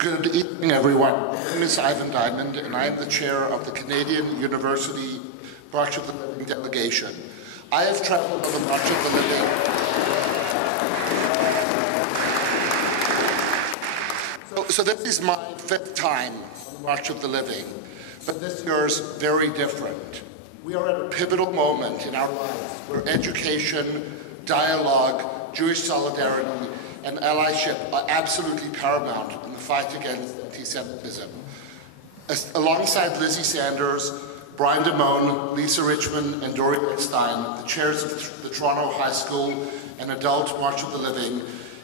Good evening, everyone. My name is Ivan Diamond, and I am the chair of the Canadian University March of the Living delegation. I have traveled on the March of the Living. So this is my 5th time on the March of the Living, but this year is very different. We are at a pivotal moment in our lives where education, dialogue, Jewish solidarity, and allyship are absolutely paramount in the fight against anti-Semitism. Alongside Lizzie Sanders, Brian Damone, Lisa Richmond, and Dory Eckstein, the chairs of the Toronto High School and Adult March of the Living,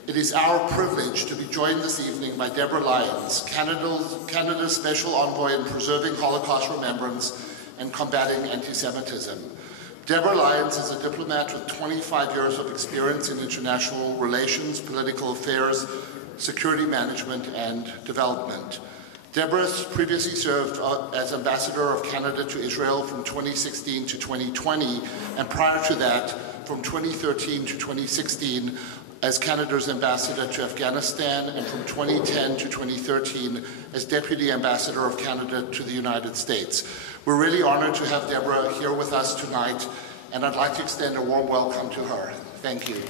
it is our privilege to be joined this evening by Deborah Lyons, Canada's Special Envoy in preserving Holocaust remembrance and combating anti-Semitism. Deborah Lyons is a diplomat with 25 years of experience in international relations, political affairs, security management, and development. Deborah previously served as Ambassador of Canada to Israel from 2016 to 2020, and prior to that, from 2013 to 2016, as Canada's Ambassador to Afghanistan, and from 2010 to 2013 as Deputy Ambassador of Canada to the United States. We're really honored to have Deborah here with us tonight, and I'd like to extend a warm welcome to her. Thank you.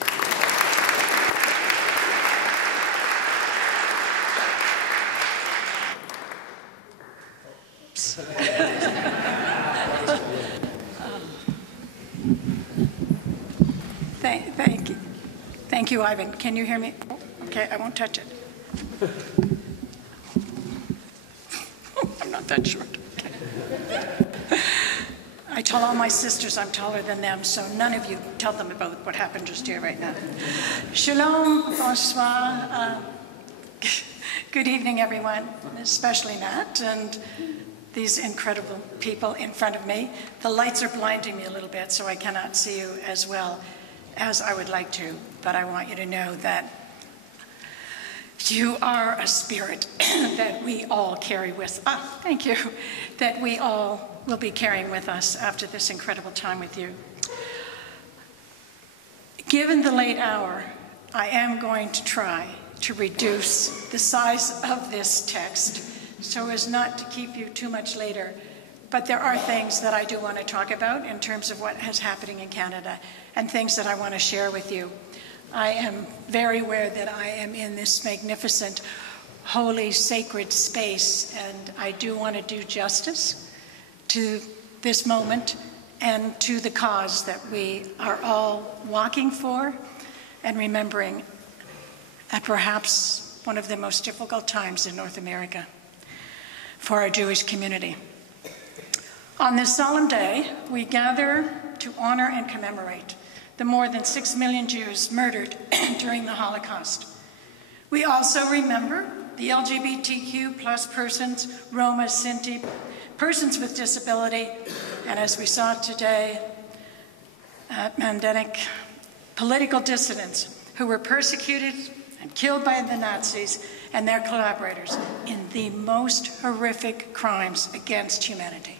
Thank you. Thank you, Ivan. Can you hear me? Okay, I won't touch it. I'm not that short. Okay. I tell all my sisters I'm taller than them, so none of you tell them about what happened just here right now. Shalom, bonsoir. Good evening, everyone, especially Nat and these incredible people in front of me. The lights are blinding me a little bit, so I cannot see you as well as I would like to, but I want you to know that you are a spirit that we all carry with us. Thank you. That we all will be carrying with us after this incredible time with you. Given the late hour, I am going to try to reduce the size of this text so as not to keep you too much later. But there are things that I do want to talk about in terms of what is happening in Canada and things that I want to share with you. I am very aware that I am in this magnificent, holy, sacred space, and I do want to do justice to this moment and to the cause that we are all walking for and remembering at perhaps one of the most difficult times in North America for our Jewish community. On this solemn day, we gather to honor and commemorate the more than 6 million Jews murdered during the Holocaust. We also remember the LGBTQ plus persons, Roma, Sinti, persons with disability, and as we saw today, pandemic, political dissidents who were persecuted and killed by the Nazis and their collaborators in the most horrific crimes against humanity.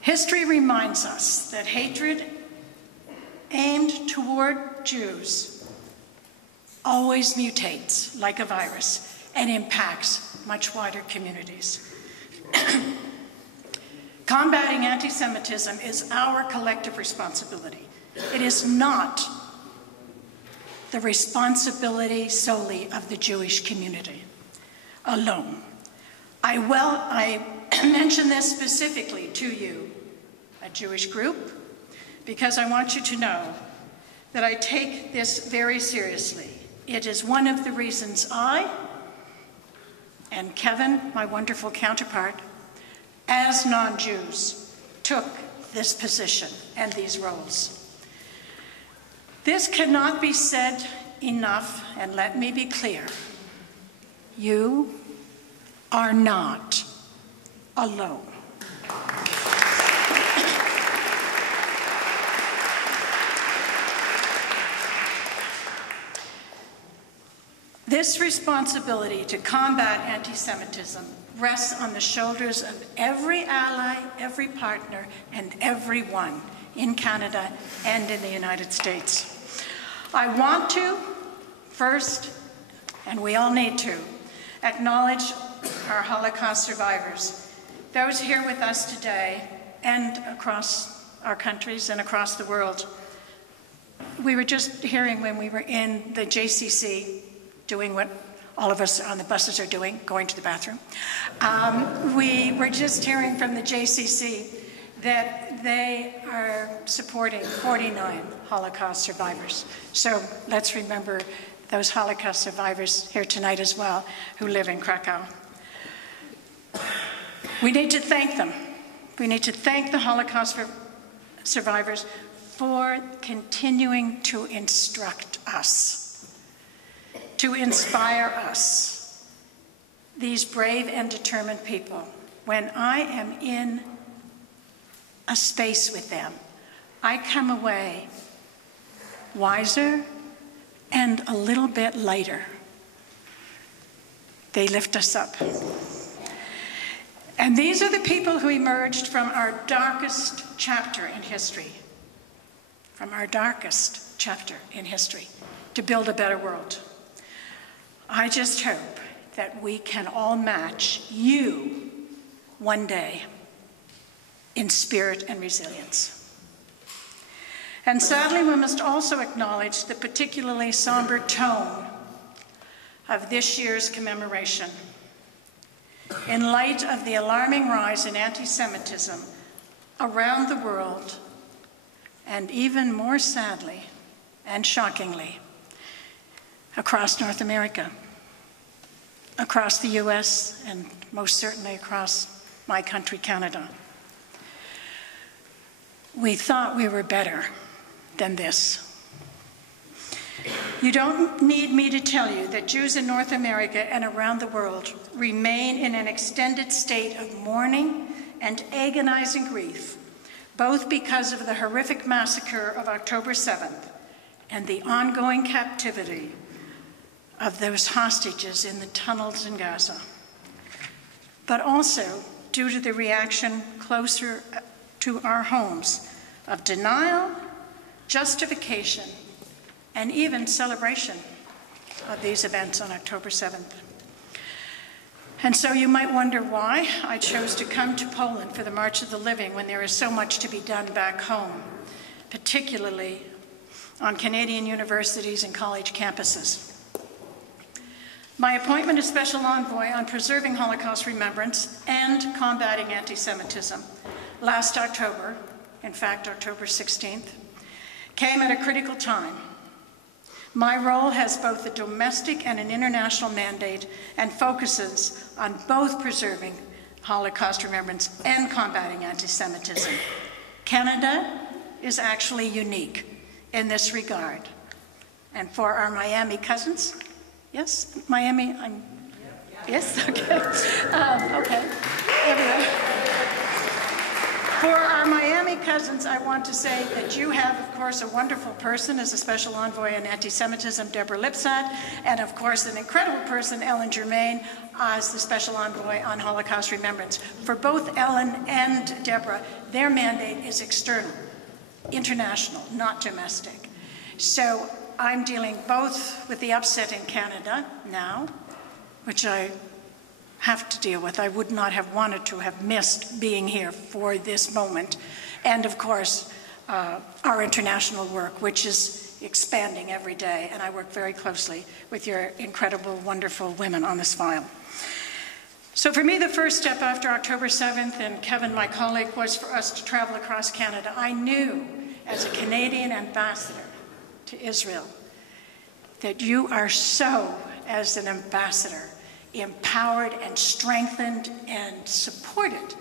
History reminds us that hatred aimed toward Jews always mutates like a virus and impacts much wider communities. Combating anti-Semitism is our collective responsibility. It is not the responsibility solely of the Jewish community alone. I mention this specifically to you, a Jewish group, because I want you to know that I take this very seriously. It is one of the reasons I and Kevin, my wonderful counterpart, as non-Jews, took this position and these roles. This cannot be said enough, and let me be clear. You are not alone. This responsibility to combat anti-Semitism rests on the shoulders of every ally, every partner, and everyone in Canada and in the United States. I want to, first, and we all need to, acknowledge our Holocaust survivors, those here with us today and across our countries and across the world. We were just hearing when we were in the JCC doing what all of us on the buses are doing, going to the bathroom. We were just hearing from the JCC that they are supporting 49 Holocaust survivors. So let's remember those Holocaust survivors here tonight as well who live in Krakow. We need to thank them. We need to thank the Holocaust survivors for continuing to instruct us, to inspire us, these brave and determined people. When I am in a space with them, I come away wiser and a little bit lighter. They lift us up. And these are the people who emerged from our darkest chapter in history, to build a better world. I just hope that we can all match you one day in spirit and resilience. And sadly, we must also acknowledge the particularly somber tone of this year's commemoration. In light of the alarming rise in anti-Semitism around the world, and even more sadly and shockingly, across North America, across the US, and most certainly across my country, Canada. We thought we were better than this. You don't need me to tell you that Jews in North America and around the world remain in an extended state of mourning and agonizing grief, both because of the horrific massacre of October 7th and the ongoing captivity of those hostages in the tunnels in Gaza, but also due to the reaction closer to our homes of denial, justification, and even celebration of these events on October 7th. And so you might wonder why I chose to come to Poland for the March of the Living when there is so much to be done back home, particularly on Canadian universities and college campuses. My appointment as Special Envoy on preserving Holocaust remembrance and combating anti-Semitism last October, in fact October 16th, came at a critical time. My role has both a domestic and an international mandate and focuses on both preserving Holocaust remembrance and combating anti-Semitism. Canada is actually unique in this regard. And for our Miami cousins, yes, Miami, yes, okay, okay, everywhere. For our Miami cousins, I want to say that you have, of course, a wonderful person as a Special Envoy on Antisemitism, Deborah, and of course, an incredible person, Ellen Germain, as the Special Envoy on Holocaust Remembrance. For both Ellen and Deborah, their mandate is external, international, not domestic. So I'm dealing both with the upset in Canada now, which I have to deal with. I would not have wanted to have missed being here for this moment. And of course, our international work, which is expanding every day. And I work very closely with your incredible, wonderful women on this file. So for me, the first step after October 7th, and Kevin, my colleague, was for us to travel across Canada. I knew as a Canadian ambassador to Israel that you are so, as an ambassador, empowered and strengthened and supported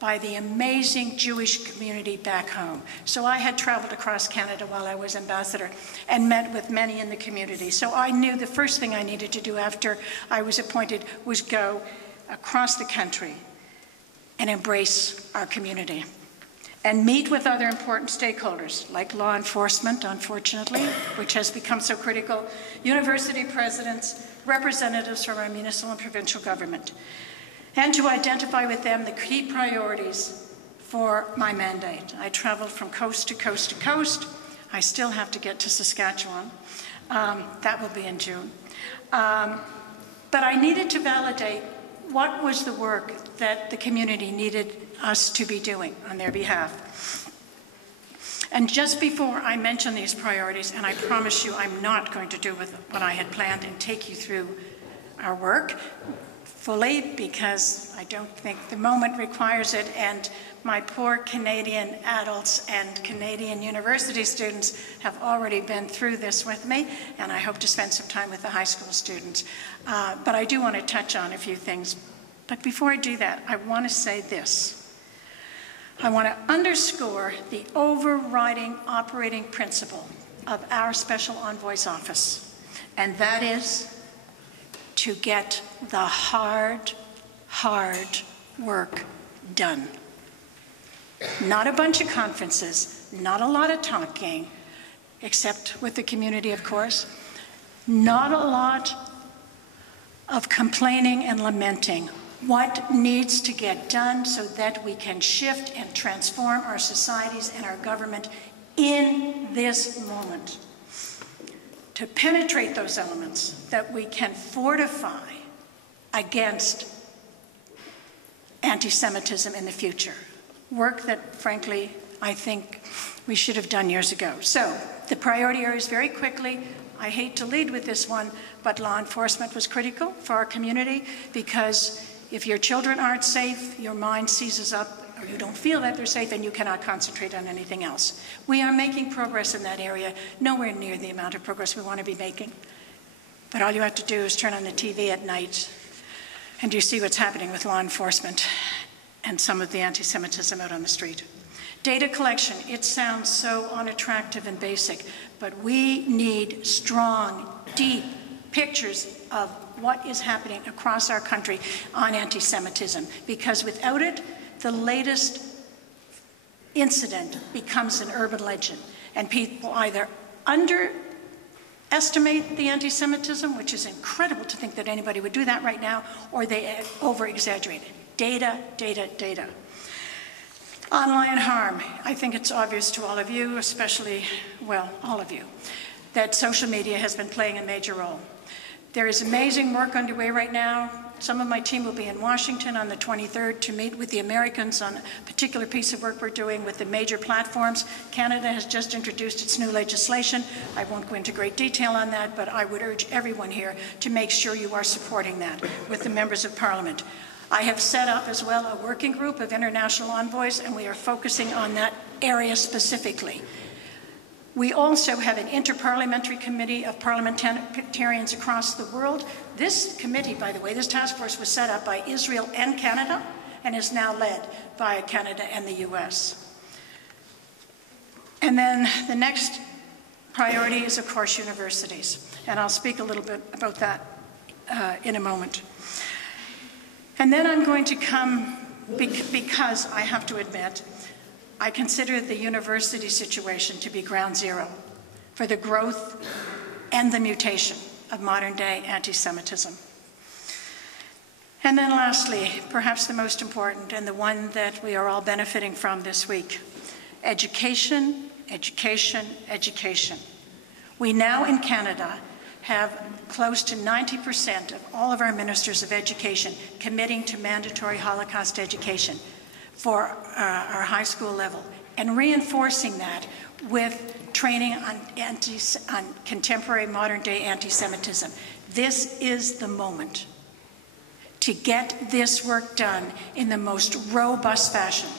by the amazing Jewish community back home. So I had traveled across Canada while I was ambassador and met with many in the community. So I knew the first thing I needed to do after I was appointed was go across the country and embrace our community and meet with other important stakeholders, like law enforcement, unfortunately, which has become so critical, university presidents, representatives from our municipal and provincial government, and to identify with them the key priorities for my mandate. I traveled from coast to coast to coast. I still have to get to Saskatchewan. That will be in June. But I needed to validate what was the work that the community needed us to be doing on their behalf. And just before I mention these priorities, and I promise you I'm not going to do what I had planned and take you through our work fully, because I don't think the moment requires it, and my poor Canadian adults and Canadian university students have already been through this with me, and I hope to spend some time with the high school students. But I do want to touch on a few things. But before I do that, I want to say this. I want to underscore the overriding operating principle of our Special Envoy's office, and that is to get the hard work done. Not a bunch of conferences, not a lot of talking, except with the community, of course. Not a lot of complaining and lamenting. What needs to get done so that we can shift and transform our societies and our government in this moment? To penetrate those elements that we can fortify against anti-Semitism in the future. Work that, frankly, I think we should have done years ago. So, the priority areas very quickly. I hate to lead with this one, but law enforcement was critical for our community, because if your children aren't safe, your mind seizes up, or you don't feel that they're safe, and you cannot concentrate on anything else. We are making progress in that area, nowhere near the amount of progress we want to be making. But all you have to do is turn on the TV at night, and you see what's happening with law enforcement and some of the anti-Semitism out on the street. Data collection, it sounds so unattractive and basic, but we need strong, deep pictures of what is happening across our country on anti-Semitism, because without it, the latest incident becomes an urban legend, and people either underestimate the anti-Semitism, which is incredible to think that anybody would do that right now, or they over-exaggerate it. Data, data, data. Online harm. I think it's obvious to all of you, especially, well, all of you, that social media has been playing a major role. There is amazing work underway right now. Some of my team will be in Washington on the 23rd to meet with the Americans on a particular piece of work we're doing with the major platforms. Canada has just introduced its new legislation. I won't go into great detail on that, but I would urge everyone here to make sure you are supporting that with the members of Parliament. I have set up as well a working group of international envoys, and we are focusing on that area specifically. We also have an interparliamentary committee of parliamentarians across the world. This committee, by the way, this task force was set up by Israel and Canada and is now led by Canada and the US. And then the next priority is, of course, universities. And I'll speak a little bit about that in a moment. And then I'm going to come, because I have to admit, I consider the university situation to be ground zero for the growth and the mutation of modern-day anti-Semitism. And then lastly, perhaps the most important, and the one that we are all benefiting from this week, education, education, education. We now in Canada have close to 90% of all of our ministers of education committing to mandatory Holocaust education for our high school level, and reinforcing that with training on contemporary modern-day anti-Semitism. This is the moment to get this work done in the most robust fashion.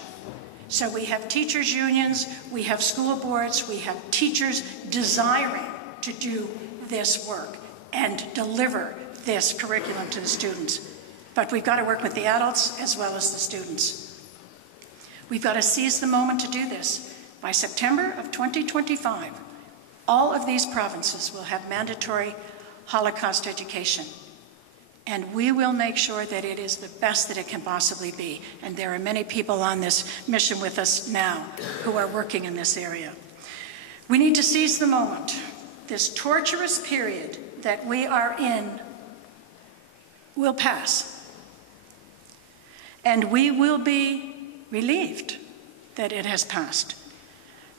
So we have teachers' unions, we have school boards, we have teachers desiring to do this work and deliver this curriculum to the students. But we've got to work with the adults as well as the students. We've got to seize the moment to do this. By September of 2025, all of these provinces will have mandatory Holocaust education. And we will make sure that it is the best that it can possibly be. And there are many people on this mission with us now who are working in this area. We need to seize the moment. This torturous period that we are in will pass. And we will be relieved that it has passed.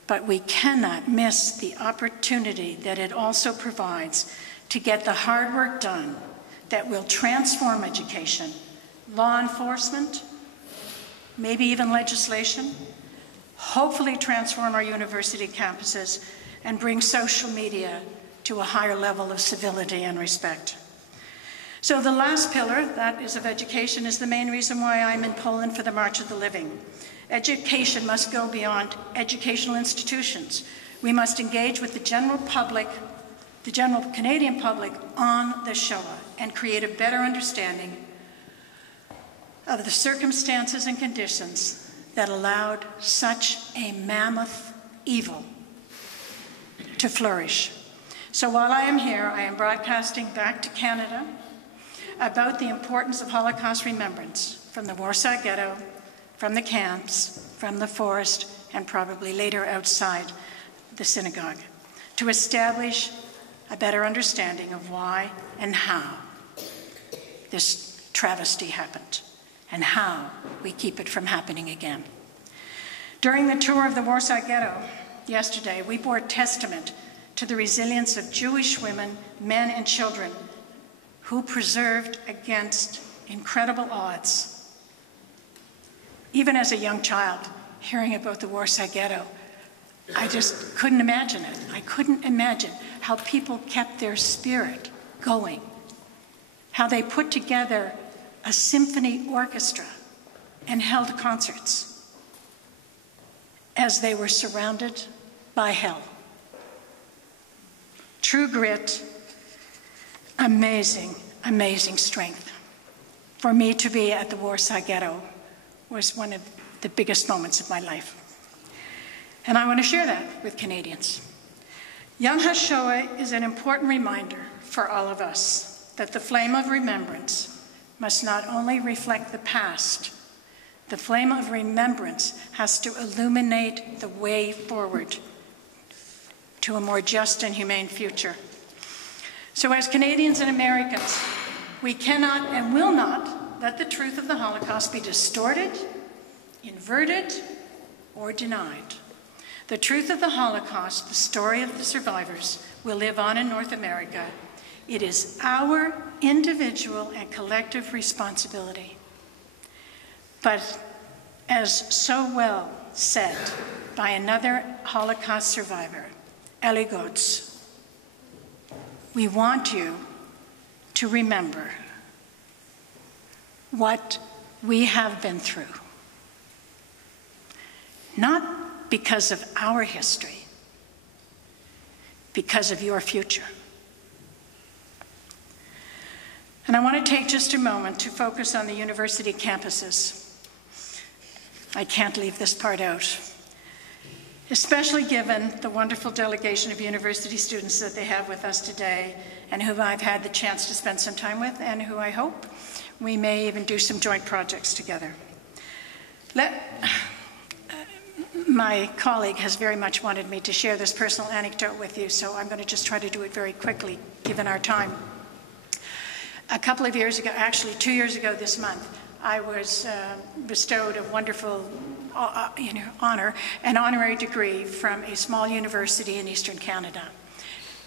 But we cannot miss the opportunity that it also provides to get the hard work done that will transform education, law enforcement, maybe even legislation, hopefully transform our university campuses, and bring social media to a higher level of civility and respect. So the last pillar, that is of education, is the main reason why I'm in Poland for the March of the Living. Education must go beyond educational institutions. We must engage with the general public, the general Canadian public, on the Shoah and create a better understanding of the circumstances and conditions that allowed such a mammoth evil to flourish. So while I am here, I am broadcasting back to Canada about the importance of Holocaust remembrance from the Warsaw Ghetto, from the camps, from the forest, and probably later outside the synagogue, to establish a better understanding of why and how this travesty happened, and how we keep it from happening again. During the tour of the Warsaw Ghetto yesterday, we bore testament to the resilience of Jewish women, men, and children who persevered against incredible odds. Even as a young child, hearing about the Warsaw Ghetto, I just couldn't imagine it. I couldn't imagine how people kept their spirit going, how they put together a symphony orchestra and held concerts as they were surrounded by hell. True grit, amazing, amazing strength. For me to be at the Warsaw Ghetto was one of the biggest moments of my life. And I want to share that with Canadians. Yom HaShoah is an important reminder for all of us that the flame of remembrance must not only reflect the past, the flame of remembrance has to illuminate the way forward to a more just and humane future. So as Canadians and Americans, we cannot and will not let the truth of the Holocaust be distorted, inverted, or denied. The truth of the Holocaust, the story of the survivors, will live on in North America. It is our individual and collective responsibility. But as so well said by another Holocaust survivor, Eli Götz, we want you to remember what we have been through. Not because of our history, because of your future. And I want to take just a moment to focus on the university campuses. I can't leave this part out, especially given the wonderful delegation of university students that they have with us today, and who I've had the chance to spend some time with, and who I hope we may even do some joint projects together. My colleague has very much wanted me to share this personal anecdote with you, so I'm going to just try to do it very quickly, given our time. A couple of years ago, actually 2 years ago this month, I was bestowed a wonderful honor, an honorary degree from a small university in Eastern Canada.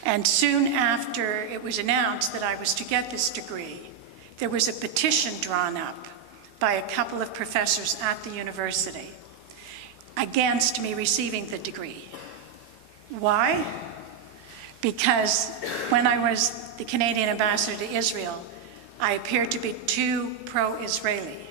And soon after it was announced that I was to get this degree, there was a petition drawn up by a couple of professors at the university against me receiving the degree. Why? Because when I was the Canadian ambassador to Israel, I appeared to be too pro-Israeli.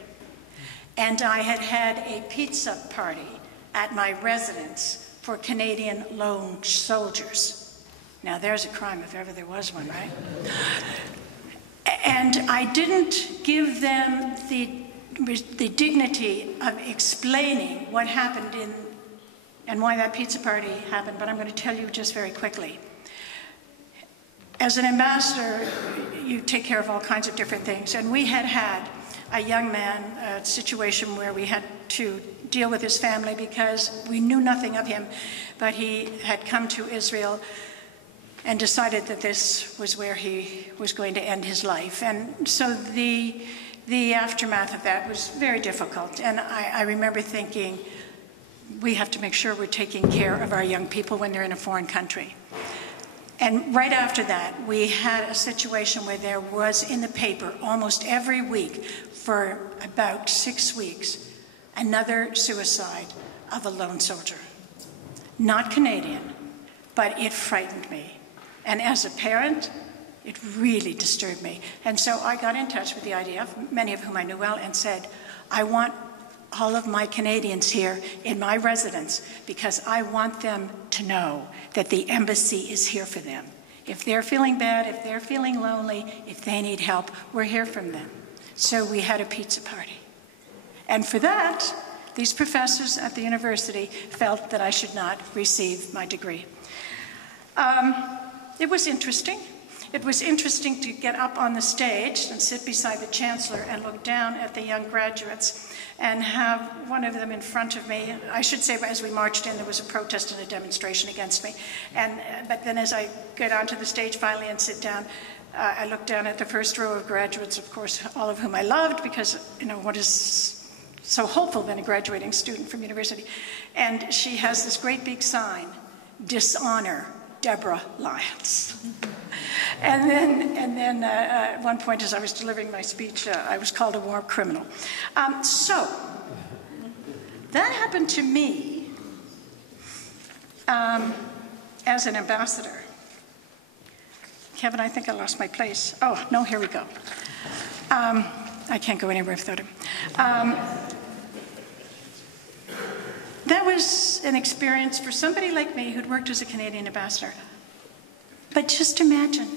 And I had had a pizza party at my residence for Canadian lone soldiers. Now there's a crime if ever there was one, right? And I didn't give them the dignity of explaining what happened and why that pizza party happened, but I'm going to tell you just very quickly. As an ambassador, you take care of all kinds of different things, and we had had a young man, a situation where we had to deal with his family because we knew nothing of him, but he had come to Israel and decided that this was where he was going to end his life. And so the aftermath of that was very difficult. And I remember thinking, we have to make sure we're taking care of our young people when they're in a foreign country. And right after that, we had a situation where there was in the paper almost every week for about 6 weeks, another suicide of a lone soldier. Not Canadian, but it frightened me. And as a parent, it really disturbed me. And so I got in touch with the IDF, many of whom I knew well, and said, I want all of my Canadians here in my residence because I want them to know that the embassy is here for them. If they're feeling bad, if they're feeling lonely, if they need help, we're here for them. So we had a pizza party. And for that, these professors at the university felt that I should not receive my degree. It was interesting. It was interesting to get up on the stage and sit beside the chancellor and look down at the young graduates and have one of them in front of me. I should say, as we marched in, there was a protest and a demonstration against me. But then as I get onto the stage finally and sit down, I look down at the first row of graduates, of course, all of whom I loved, because, you know, what is so hopeful than a graduating student from university? And she has this great big sign, Dishonor Deborah Lyons. And then at one point, as I was delivering my speech, I was called a war criminal. So that happened to me as an ambassador. Kevin, I think I lost my place. Oh, no, here we go. I can't go anywhere without him. That was an experience for somebody like me who'd worked as a Canadian ambassador. But just imagine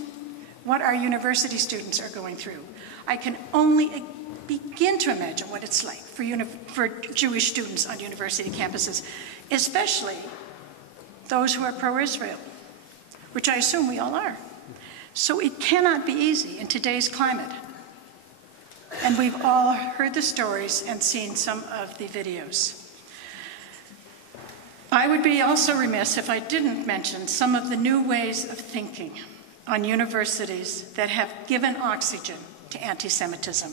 what our university students are going through. I can only begin to imagine what it's like for Jewish students on university campuses, especially those who are pro-Israel, which I assume we all are. So it cannot be easy in today's climate. And we've all heard the stories and seen some of the videos. I would be also remiss if I didn't mention some of the new ways of thinking on universities that have given oxygen to anti-Semitism.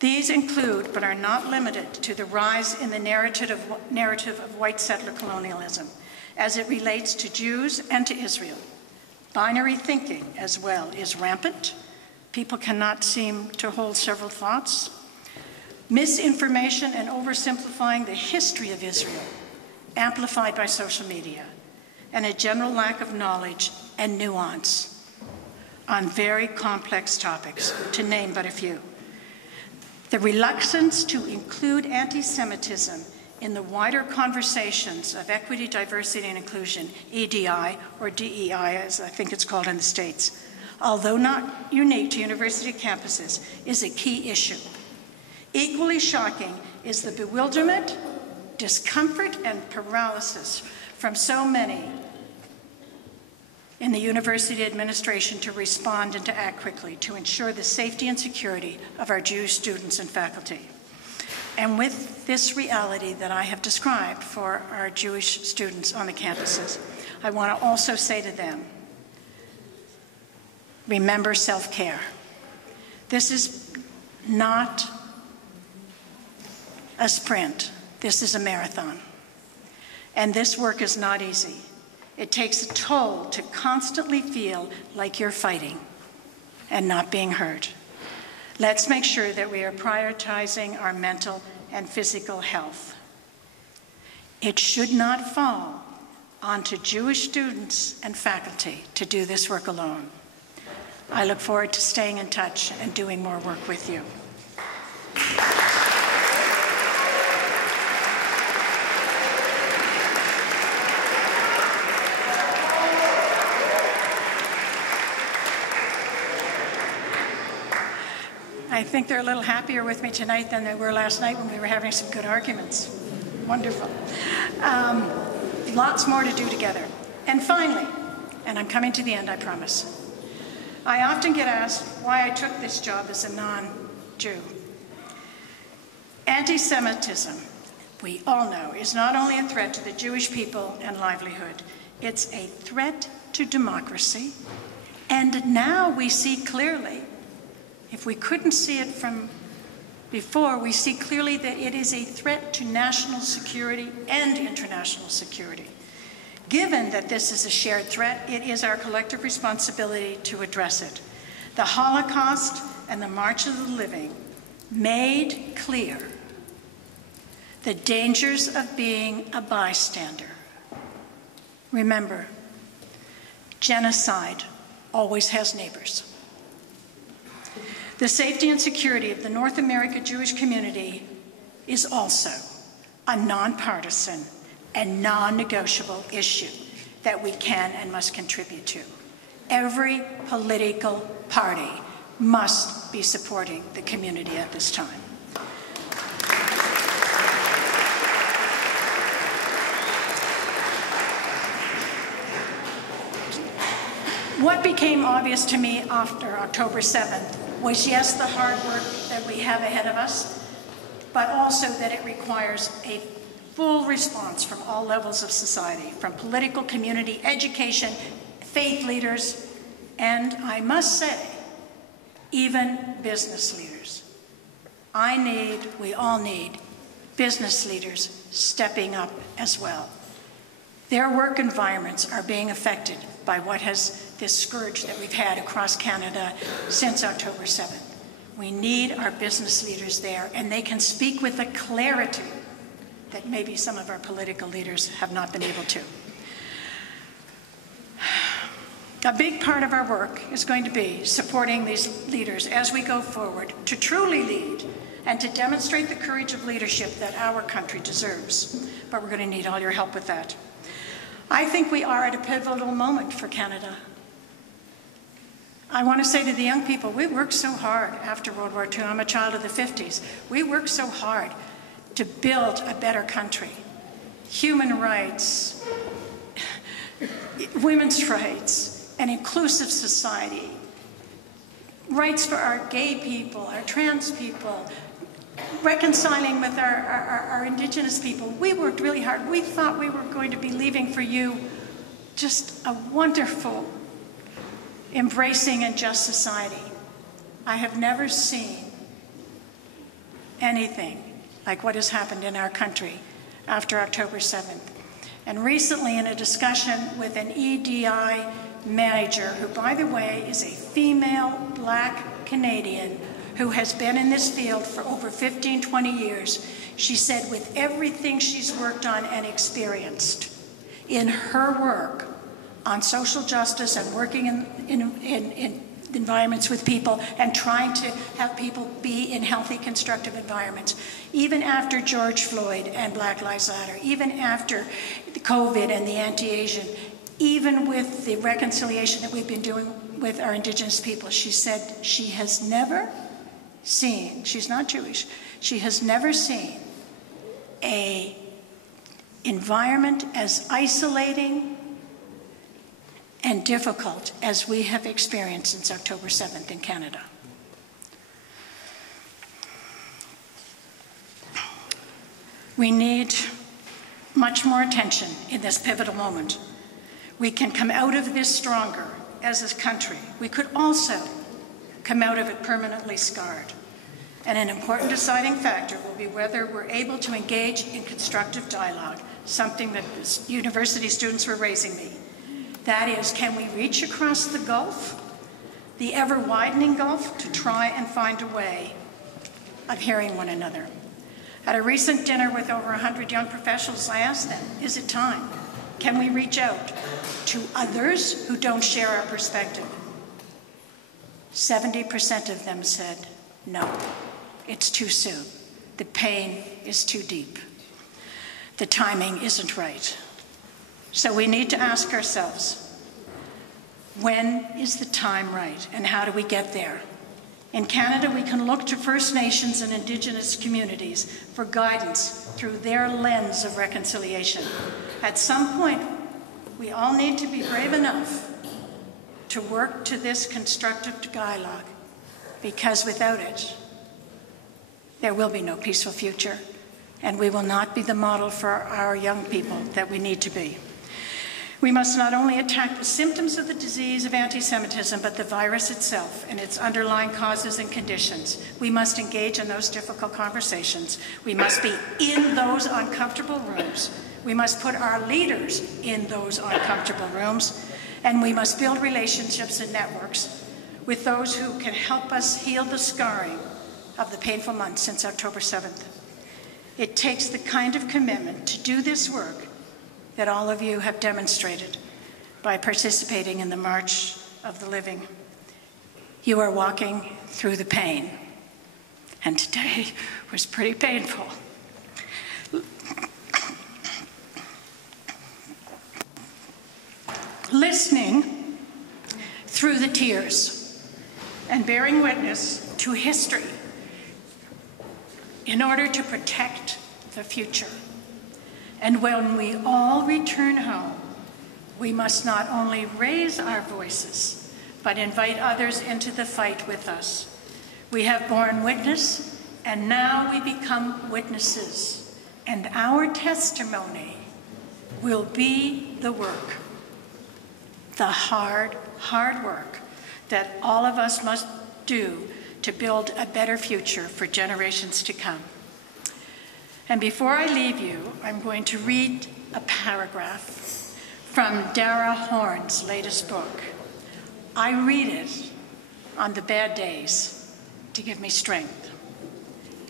These include, but are not limited to, the rise in the narrative of white settler colonialism as it relates to Jews and to Israel. Binary thinking, as well, is rampant. People cannot seem to hold several thoughts. Misinformation and oversimplifying the history of Israel, amplified by social media, and a general lack of knowledge and nuance on very complex topics, to name but a few. The reluctance to include anti-Semitism in the wider conversations of equity, diversity, and inclusion, EDI, or DEI, as I think it's called in the States, although not unique to university campuses, is a key issue. Equally shocking is the bewilderment, discomfort, and paralysis from so many in the university administration to respond and to act quickly to ensure the safety and security of our Jewish students and faculty. And with this reality that I have described for our Jewish students on the campuses, I want to also say to them, remember self-care. This is not a sprint. This is a marathon. And this work is not easy. It takes a toll to constantly feel like you're fighting and not being heard. Let's make sure that we are prioritizing our mental and physical health. It should not fall onto Jewish students and faculty to do this work alone. I look forward to staying in touch and doing more work with you. I think they're a little happier with me tonight than they were last night when we were having some good arguments. Wonderful. Lots more to do together. And finally, and I'm coming to the end, I promise, I often get asked why I took this job as a non-Jew. Anti-Semitism, we all know, is not only a threat to the Jewish people and livelihood, it's a threat to democracy. And now we see clearly, if we couldn't see it from before, we see clearly that it is a threat to national security and international security. Given that this is a shared threat, it is our collective responsibility to address it. The Holocaust and the March of the Living made clear the dangers of being a bystander. Remember, genocide always has neighbors. The safety and security of the North America Jewish community is also a nonpartisan and non-negotiable issue that we can and must contribute to. Every political party must be supporting the community at this time. What became obvious to me after October 7th was, yes, the hard work that we have ahead of us, but also that it requires a full response from all levels of society, from political, community, education, faith leaders, and I must say, even business leaders. We all need business leaders stepping up as well. Their work environments are being affected by this scourge that we've had across Canada since October 7th. We need our business leaders there, and they can speak with a clarity that maybe some of our political leaders have not been able to. A big part of our work is going to be supporting these leaders as we go forward to truly lead and to demonstrate the courage of leadership that our country deserves. But we're going to need all your help with that. I think we are at a pivotal moment for Canada. I want to say to the young people, we worked so hard after World War II. I'm a child of the 50s. We worked so hard to build a better country. Human rights, women's rights, an inclusive society, rights for our gay people, our trans people, reconciling with our Indigenous people. We worked really hard. We thought we were going to be leaving for you just a wonderful, embracing and just society. I have never seen anything like what has happened in our country after October 7th. And recently, in a discussion with an EDI manager, who, by the way, is a female Black Canadian who has been in this field for over 15, 20 years, she said with everything she's worked on and experienced in her work on social justice and working in environments with people and trying to have people be in healthy, constructive environments, even after George Floyd and Black Lives Matter, even after the COVID and the anti-Asian, even with the reconciliation that we've been doing with our Indigenous people, she said she has never seen, she's not Jewish, she has never seen an environment as isolating and difficult as we have experienced since October 7th in Canada. We need much more attention in this pivotal moment. We can come out of this stronger as a country. We could also come out of it permanently scarred. And an important deciding factor will be whether we're able to engage in constructive dialogue, something that the university students were raising me. That is, can we reach across the gulf, the ever-widening gulf, to try and find a way of hearing one another? At a recent dinner with over 100 young professionals, I asked them, is it time? Can we reach out to others who don't share our perspective? 70% of them said, no, it's too soon. The pain is too deep. The timing isn't right. So we need to ask ourselves, when is the time right, and how do we get there? In Canada, we can look to First Nations and Indigenous communities for guidance through their lens of reconciliation. At some point, we all need to be brave enough to work to this constructive dialogue, because without it, there will be no peaceful future, and we will not be the model for our young people that we need to be. We must not only attack the symptoms of the disease of anti-Semitism, but the virus itself and its underlying causes and conditions. We must engage in those difficult conversations. We must be in those uncomfortable rooms We must put our leaders in those uncomfortable rooms, and we must build relationships and networks with those who can help us heal the scarring of the painful months since October 7th. It takes the kind of commitment to do this work that all of you have demonstrated by participating in the March of the Living. You are walking through the pain, and today was pretty painful. Listening through the tears and bearing witness to history in order to protect the future. And when we all return home, we must not only raise our voices, but invite others into the fight with us. We have borne witness, and now we become witnesses. And our testimony will be the work, the hard, hard work that all of us must do to build a better future for generations to come. And before I leave you, I'm going to read a paragraph from Dara Horn's latest book. I read it on the bad days to give me strength,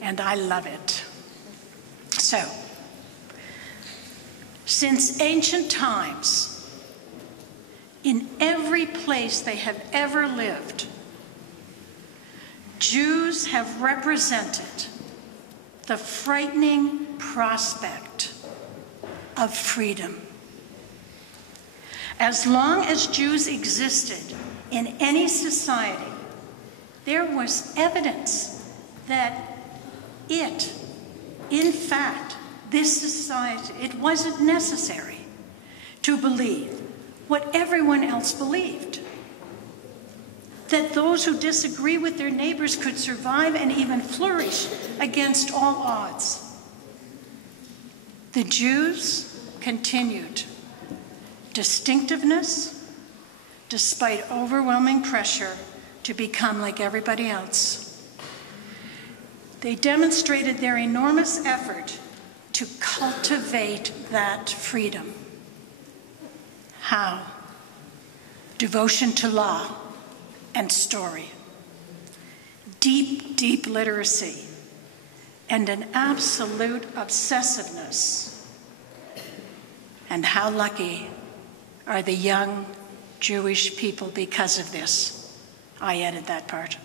and I love it. So, since ancient times, in every place they have ever lived, Jews have represented the frightening prospect of freedom. As long as Jews existed in any society, there was evidence that in fact, this society, it wasn't necessary to believe what everyone else believed. That those who disagree with their neighbors could survive and even flourish against all odds. The Jews continued distinctiveness despite overwhelming pressure to become like everybody else. They demonstrated their enormous effort to cultivate that freedom. How? Devotion to law and story, deep, deep literacy, and an absolute obsessiveness. And how lucky are the young Jewish people because of this. I added that part.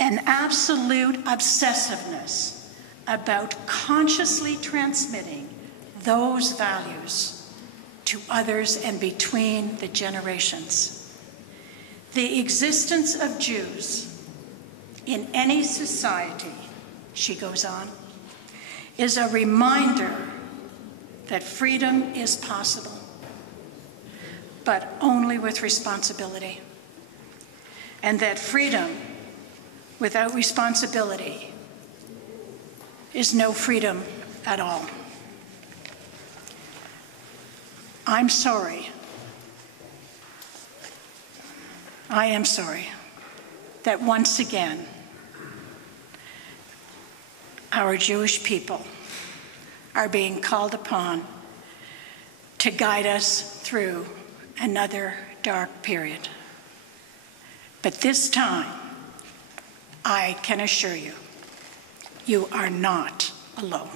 An absolute obsessiveness about consciously transmitting those values to others and between the generations. The existence of Jews in any society, she goes on, is a reminder that freedom is possible, but only with responsibility. And that freedom without responsibility is no freedom at all. I'm sorry. I am sorry that once again, our Jewish people are being called upon to guide us through another dark period. But this time, I can assure you, you are not alone.